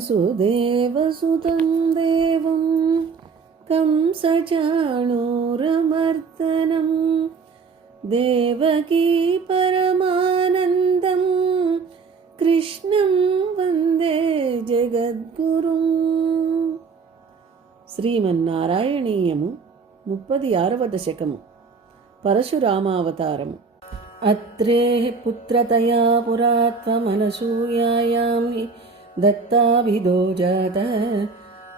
वसुदेवसुतं देवं कंसचाणूरमर्दनं देवकी परमानन्दं कृष्णं वन्दे जगद्गुरुं. శ్రీమన్నారాయణీయము 36వ దశకము. పరశురామావతారము. అత్రే పుత్రతయా పురాత్వమనసూయాయాం దత్తాభిదో జాత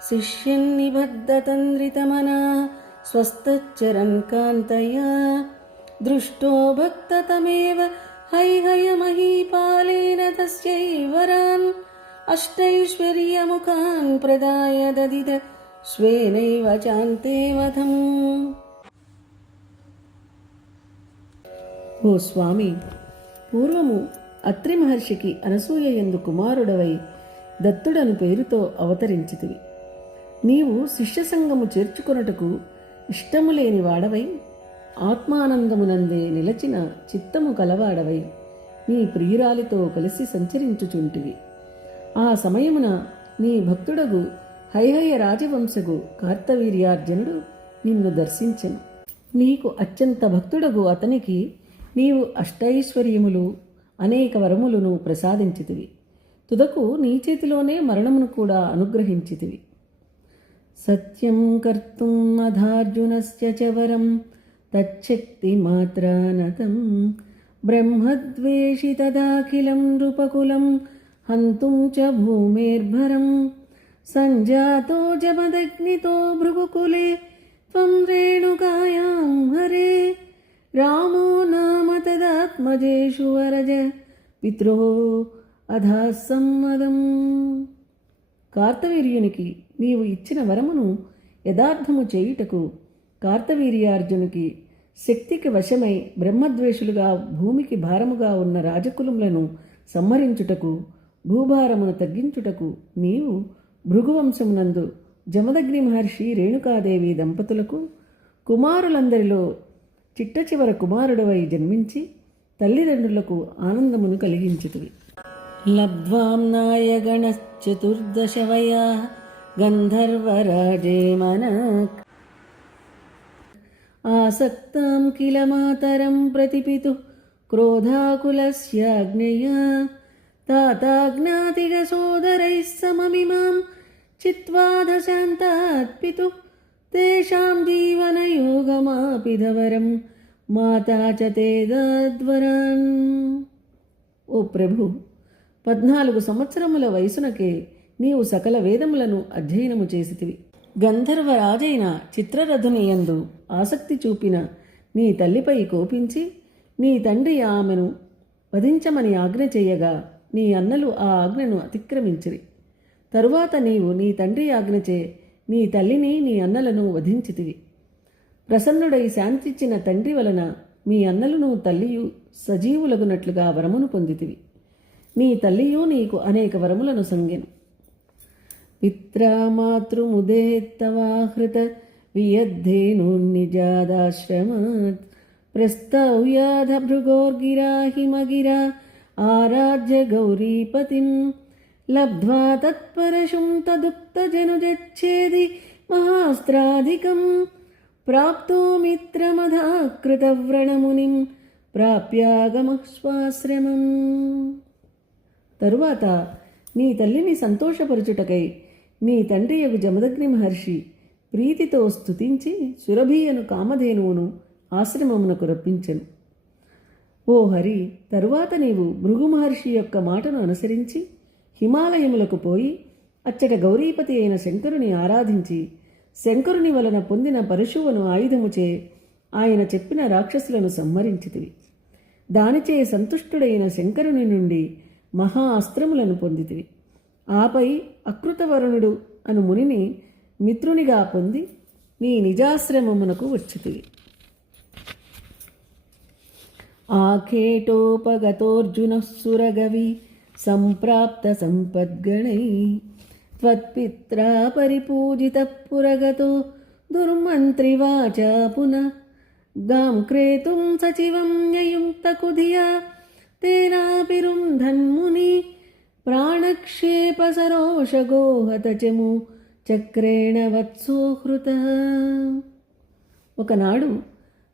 శిష్యన్నిబద్ధతంద్రితమనా స్వస్థచ్చరన్ కాంతయా దృష్టో భక్తతమేవ హైహయమహీపాలేన తస్యై వరాన్ అష్టైశ్వర్యముఖాన్ ప్రదాయ దదిద స్వేనైవ చాంతే వధం. ఓ స్వామి, పూర్వము అత్రి మహర్షికి అనసూయ యందు కుమారుడవై దత్తుడను పేరుతో అవతరించితివి. నీవు శిష్యసంగము చేర్చుకొనుటకు ఇష్టము లేని వాడవై ఆత్మానందమునందే నిలచిన చిత్తము కలవాడవై నీ ప్రియురాలితో కలిసి సంచరించుచుంటివి. ఆ సమయమున నీ భక్తుడగు హైహయ రాజవంశగు కార్తవీర్యార్జునుడు నిన్ను దర్శించెను. నీకు అత్యంత భక్తుడగు అతనికి నీవు అష్టైశ్వర్యములు అనేక వరములను ప్రసాదించితివి. తుదకు నీ చేతిలోనే మరణమును కూడా అనుగ్రహించితివి. సత్యం కర్తుం అధార్జునస్య చ వరం తచ్చక్తి మాత్రానతం బ్రహ్మద్వేషితదాఖిలం నృపకులం హంతుం చ భూమేర్భరం సంజాతో జమదగ్నితో భృగుకులే త్వం రేణుకాయాం హరే రామో నామ తదాత్మజేషు వరజ పిత్రో అధాసమ్మదం. కార్తవీర్యునికి నీవు ఇచ్చిన వరమును యథార్థము చేయుటకు కార్తవీర్యార్జునికి శక్తికి వశమై బ్రహ్మద్వేషులుగా భూమికి భారముగా ఉన్న రాజకులములను సంహరించుటకు భూభారమును తగ్గించుటకు నీవు భృగువంశమునందు జమదగ్ని మహర్షి రేణుకాదేవి దంపతులకు కుమారులందరిలో చిట్ట చివర కుమారుడవై జన్మించి తల్లిదండ్రులకు ఆనందమును కలిగించుతువి. లబ్ధ్వాంనాయ గణశ్చతుర్దశవయా గంధర్వరాజే మనక్ ఆసక్తాం కిల మాతరం ప్రతిపితు క్రోధాకులస్యాజ్ఞయా తాతాజ్ఞాతిగ సోదరైః సమమిమాం చిత్వా దశాంతాత్ పితుః తేషాం జీవనయోగమాపిధవరం మాతా చ తే దద్వరాన్. ఓ ప్రభు, 14 సంవత్సరముల వయసునకే నీవు సకల వేదములను అధ్యయనము చేసితివి. గంధర్వరాజైన చిత్రరథుని యందు ఆసక్తి చూపిన నీ తల్లిపై కోపించి నీ తండ్రి ఆమెను వధించమని ఆజ్ఞ చేయగా నీ అన్నలు ఆ ఆజ్ఞను అతిక్రమించిరి. తరువాత నీవు నీ తండ్రి ఆజ్ఞచే నీ తల్లిని నీ అన్నలను వధించితివి. ప్రసన్నుడై శాంతిచ్చిన తండ్రి వలన మీ అన్నలను తల్లియు సజీవులగునట్లుగా వరమును పొందితివి. నీ తల్లియు నీకు అనేక వరములను సంగెను. పిత్రామాతృముదేత్తవాహృత వియద్ధేనోన్నిజాదాశ్రమాత్ ప్రస్తౌయాధ భృగోర్గిరా హిమగిరా ఆరాధ్య గౌరీపతిం లబ్ధ్వా తత్పరశుం తదుక్తజనుజచ్ఛేది మహాస్త్రాధికం ప్రాప్తో మిత్రమధాకృతవ్రణమునిం ప్రాప్యాగమస్వాశ్రమం. తరువాత నీ తల్లిని సంతోషపరచుటకై నీ తండ్రియగు జమదగ్ని మహర్షి ప్రీతితో స్తుతించి సురభి అను కామధేనువును ఆశ్రమమునకు రప్పించెను. ఓ హరి, తరువాత నీవు భృగు మహర్షి యొక్క మాటను అనుసరించి హిమాలయములకు పోయి అచ్చట గౌరీపతి అయిన శంకరుని ఆరాధించి శంకరుని వలన పొందిన పరశువును ఆయుధముచే ఆయన చెప్పిన రాక్షసులను సంహరించితివి. దానిచే సంతుష్టుడైన శంకరుని నుండి మహా అస్త్రములను పొందితివి. ఆపై అకృతవరుణుడు అను మునిని మిత్రునిగా పొంది నీ నిజాశ్రమమునకు వచ్చితివి. ఆఖేటోపగతోర్జునః సురగవి సంప్రాప్త సంపద్గణై త్వత్పిత్రా పరిపూజితః పురగతో దుర్మంత్రివాచా పునః గాం క్రేతుం సచివం యయుక్త కుధియా తేనాపి రుంధన్ముని ప్రాణ బాణక్షేప సరోషగోహతచము చక్రేణ వత్సోహృత. ఒకనాడు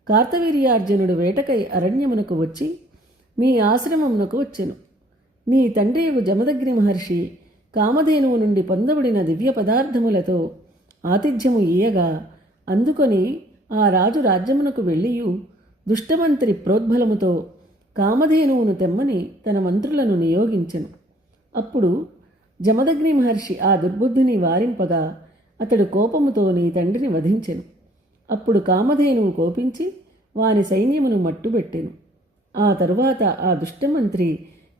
కార్తవీర్యార్జునుడు వేటకై అరణ్యమునకు వచ్చి మీ ఆశ్రమమునకు వచ్చెను. నీ తండ్రియగు జమదగ్ని మహర్షి కామధేనువు నుండి పొందబడిన దివ్య పదార్థములతో ఆతిథ్యము ఇయ్యగా అందుకొని ఆ రాజు రాజ్యమునకు వెళ్ళియు దుష్టమంత్రి ప్రోద్బలముతో కామధేనువును తెమ్మని తన మంత్రులను నియోగించెను. అప్పుడు జమదగ్ని మహర్షి ఆ దుర్బుద్ధిని వారింపగా అతడు కోపముతో నీ తండ్రిని వధించెను. అప్పుడు కామధేనువు కోపించి వాని సైన్యమును మట్టుబెట్టెను. ఆ తరువాత ఆ దుష్టమంత్రి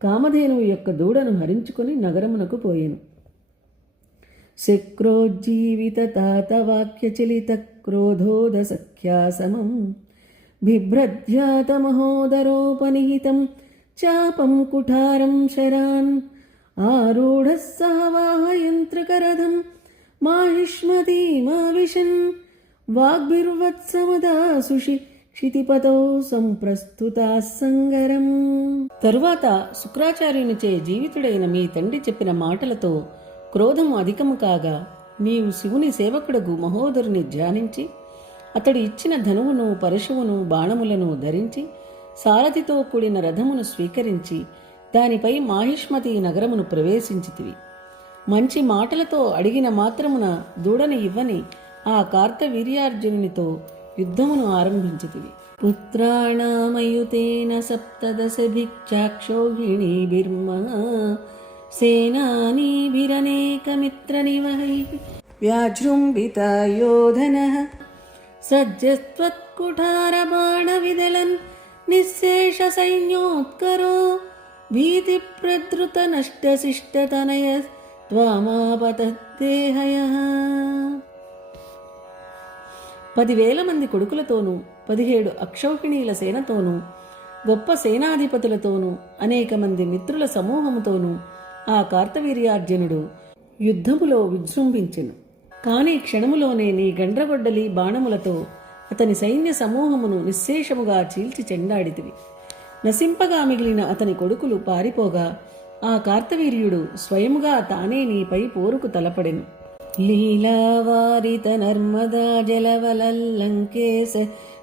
కామధేనువు యొక్క దూడను హరించుకొని నగరమునకు పోయెను. శక్రోజ్జీవిత తాతవాక్యచలిత క్రోధోద సఖ్యాసమం బిభ్రద్యాతమహోదరోపనిహితం చాపం కుఠారం శరాన్ ఆరూఢ సహవాహయంత్రకరథం మాహిష్మతీమావిశన్ వాగ్భిర్వత్సమదాసుషి క్షితిపతో సంప్రస్తుతా సంగరం. తరువాత శుక్రాచార్యునిచే జీవితుడైన మీ తండ్రి చెప్పిన మాటలతో క్రోధము అధికము కాగా నీవు శివుని సేవకుడగు మహోదరుని ధ్యానించి అతడు ఇచ్చిన ధనువును పరశువును బాణములను ధరించి సారథితో కూడిన రథమును స్వీకరించి దానిపై మాహిష్మతి నగరమును ప్రవేశించితివి. మంచి మాటలతో అడిగిన మాత్రమున దూడని ఇవ్వని ఆ కార్తవీర్యార్జునునితో యుద్ధమును ఆరంభించితివి. పుత్రాణమయుతేన సప్తదశభిక్షాక్షౌహిణీభిర్మా సేనానీభిరనేకమిత్రనివహై వ్యాజృంభితాయోధనః సజ్జస్త్వత్కుఠారబాణవిదలన్ నిశ్శేష సైన్యోత్కరో భీతిప్రధృతనష్టశిష్టతనయ త్వామాపతద్దేహయః. 10,000 మంది కొడుకులతోనూ 17 అక్షౌహిణీల సేనతోనూ గొప్ప సేనాధిపతులతోనూ అనేక మంది మిత్రుల సమూహముతోనూ ఆ కార్తవీర్యార్జునుడు యుద్ధములో విజృంభించెను. కాని క్షణములోనే నీ గండ్రగొడ్డలి బాణములతో అతని సైన్య సమూహమును నిశ్శేషముగా చీల్చి చెండాడితివి. నశింపగా మిగిలిన అతని కొడుకులు పారిపోగా ఆ కార్తవీర్యుడు స్వయముగా తానే నీపై పోరుకు తలపడెను. లీలావారిత నర్మదా జలవలల్లంకేశ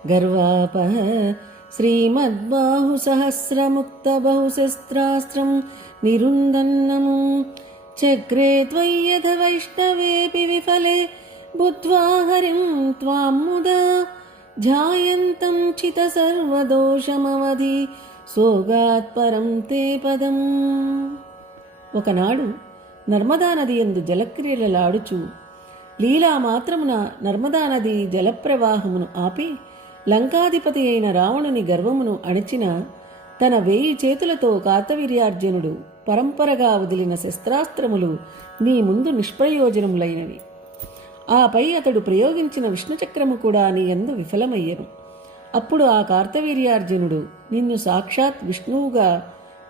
గర్వాపః శ్రీమద్బాహు సహస్రముక్త బహుశస్త్రాస్త్రం నిరుందన్నము చక్రే త్వయ్యథ వైష్ణవేపి విఫలే బుద్ధ్వా హరిం త్వాం ముదా ధ్యాయంతం చిత సర్వదోషమవధి సోగాత్పరం తే పదం. ఒకనాడు నర్మదా నది యందు జలక్రియలలాడుచు లీలా మాత్రమున నర్మదా నది జలప్రవాహమును ఆపి లంకాధిపతి అయిన రావణుని గర్వమును అణిచిన తన 1000 చేతులతో కార్తవీర్యార్జునుడు పరంపరగా వదిలిన శస్త్రాస్త్రములు నీ ముందు నిష్ప్రయోజనములైనవి. ఆపై అతడు ప్రయోగించిన విష్ణుచక్రము కూడా నీ యందు విఫలమయ్యను. అప్పుడు ఆ కార్తవీర్యార్జునుడు నిన్ను సాక్షాత్ విష్ణువుగా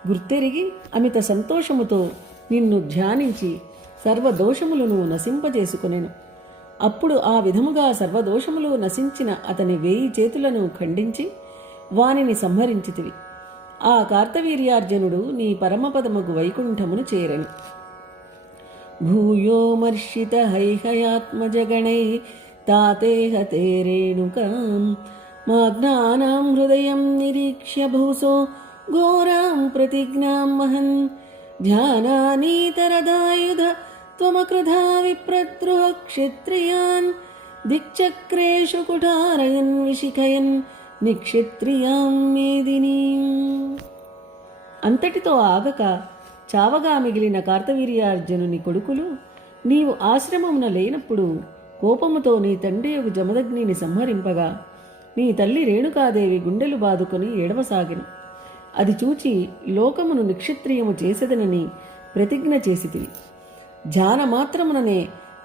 గుర్తెరిగి అమిత సంతోషముతో నిన్ను ధ్యానించి సర్వదోషములను నశింపజేసుకొనెను. అప్పుడు ఆ విధముగా సర్వదోషములు నశించిన అతని 1000 చేతులను ఖండించి వానిని సంహరించితివి. ఆ కార్తవీర్యార్జునుడు నీ పరమపదముగు వైకుంఠమును చేరెను. భూయోమర్షిత హైహయాత్మజగణై తాతేహ తే రేణుకాం మాజ్ఞానాం హృదయం నిరీక్ష్య బహుశో ఘోరాం ప్రతిజ్ఞాం మహన్ ధ్యానానీతరదాయుధ త్వమకృధా విప్రద్రుహ క్షత్రియాన్ దిక్చక్రేషు కుఠారయన్ విశిఖయన్ నిక్షత్రియాం మేదినీం. అంతటితో ఆగక చావగా మిగిలిన కార్తవీర్యార్జునుని కొడుకులు నీవు ఆశ్రమమున లేనప్పుడు కోపముతో నీ తండ్రియగు జమదగ్నిని సంహరింపగా నీ తల్లి రేణుకాదేవి గుండెలు బాదుకొని ఏడవసాగిను. అది చూచి లోకమును నిక్షత్రియము చేసేదనని ప్రతిజ్ఞ చేసితివి. ధ్యానమాత్రముననే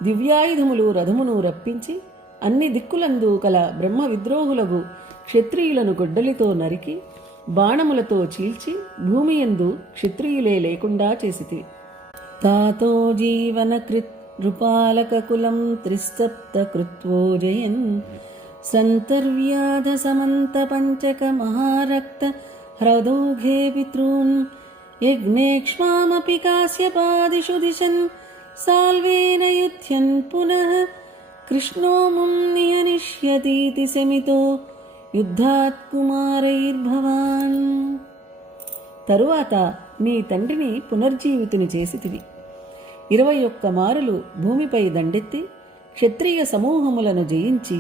దివ్యాయుధములు రథమును రప్పించి అన్ని దిక్కులందు కల బ్రహ్మ విద్రోహులగు క్షత్రియులను గొడ్డలితో నరికి బాణములతో చీల్చి భూమియందు క్షత్రియులే లేకుండా చేసితివి. తాతో జీవనకృత్ నృపాలక కులం త్రిసప్త కృత్వోజయన్ సంతర్వ్యాధ సమంత పంచక మహారక్త హ్రదౌఘే పితॄన్ యజ్ఞేక్ష్మామపి కాశ్యపాదిషు దిశన్ సాల్వేన యుధ్యన్ పునః కృష్ణో ముం నియనిష్యతీతి శమితో యుద్ధాత్ కుమారైర్భవాన్. తరువాత నీ తండ్రిని పునర్జీవితుని చేసితివి. 21 మారులు భూమిపై దండెత్తి క్షత్రియ సమూహములను జయించి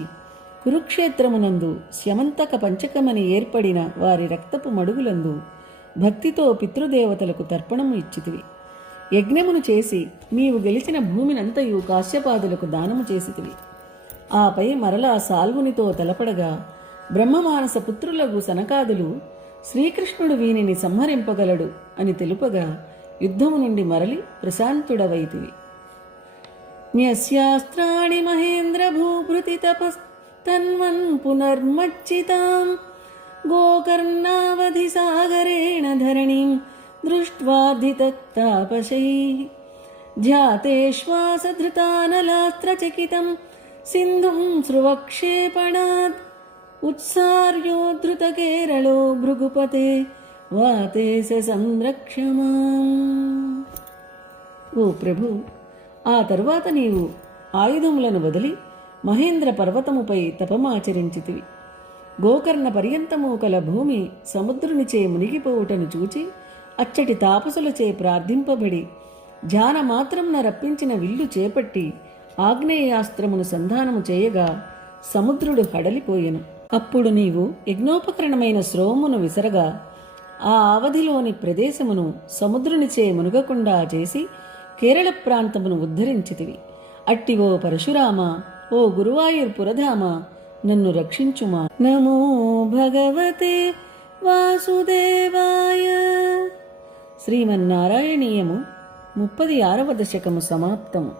కురుక్షేత్రమునందు స్యమంతక పంచకమని ఏర్పడిన వారి రక్తపు మడుగులందు భక్తితో పితృదేవతలకు తర్పణము ఇచ్చితివి. యజ్ఞమును చేసి నీవు గెలిచిన భూమినంతయు కాశ్యపాదులకు దానము చేసితివి. ఆపై మరలా సాల్వునితో తలపడగా బ్రహ్మమానస పుత్రులకు సనకాదులు శ్రీకృష్ణుడు వీనిని సంహరింపగలడు అని తెలుపగా యుద్ధము నుండి మరలి ప్రశాంతుడవైతివి. న్యస్యాస్త్రాణి మహేంద్ర భూభృతి తపస్తన్వన్ పునర్మచ్చితాం గోకర్ణావధి సాగరేణ ధరణీం దృష్ట్వాధితత్తాపశైః ధ్యాతేశ్వాసధృతానలాస్త్రచకితం సింధుం స్రువక్షేపణాత్ ఉత్సార్యోద్ధృత కేరళో భృగుపతే వాతే సంరక్షమాం. ఓ ప్రభు, ఆ తరువాత నీవు ఆయుధములను వదిలి మహేంద్ర పర్వతముపై తపమాచరించితివి. గోకర్ణ పర్యంతము కల భూమి సముద్రునిచే మునిగిపోవుటను చూచి అచ్చటి తాపసులచే ప్రార్థింపబడి ధ్యానమాత్రంన రప్పించిన విల్లు చేపట్టి ఆగ్నేయాస్త్రమును సంధానము చేయగా సముద్రుడు హడలిపోయెను. అప్పుడు నీవు యజ్ఞోపకరణమైన శ్రోమును విసరగా ఆ అవధిలోని ప్రదేశమును సముద్రునిచే మునుగకుండా చేసి కేరళ ప్రాంతమును ఉద్ధరించితివి. అట్టి ఓ పరశురామ, ఓ గురువాయూర్పురధామ, నన్ను రక్షించుమా. నమో భగవతే వాసుదేవాయ. శ్రీమన్నారాయణీయము 36వ దశకము సమాప్తము.